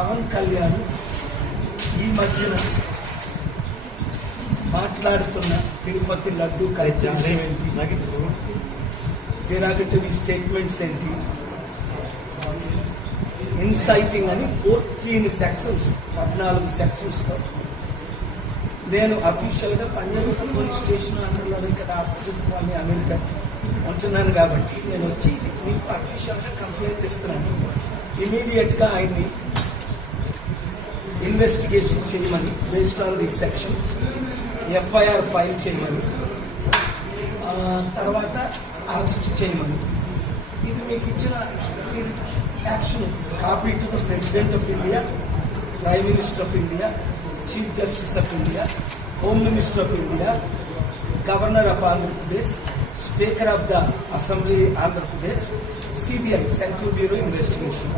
పవన్ కళ్యాణ్ ఈ మధ్యన మాట్లాడుతున్న తిరుపతి లడ్డు కార్యక్రమం ఏంటి, డెరాగటరీ స్టేట్మెంట్స్ ఏంటి, ఇన్సైటింగ్ అని 14 సెక్షన్స్ 14 సెక్షన్స్తో నేను అఫీషియల్గా పంజాగుట్ట పోలీస్ స్టేషన్ అండర్లో ఇక్కడ ఆపోజిట్ కాలనీ అమెరికా ఉంటున్నాను కాబట్టి నేను వచ్చి మీకు అఫీషియల్గా కంప్లైంట్ ఇస్తున్నాను. ఇమీడియట్గా ఆయన్ని ఇన్వెస్టిగేషన్ చేయమని, based on the sections FIR file చేయమని, తర్వాత అరెస్ట్ చేయమని. ఇది మీకు ఇచ్చిన action copy to the president of India, prime minister of India, chief justice of India, home minister of India, governor of Andhra Pradesh, speaker of the assembly Andhra Pradesh, CBI central bureau investigation.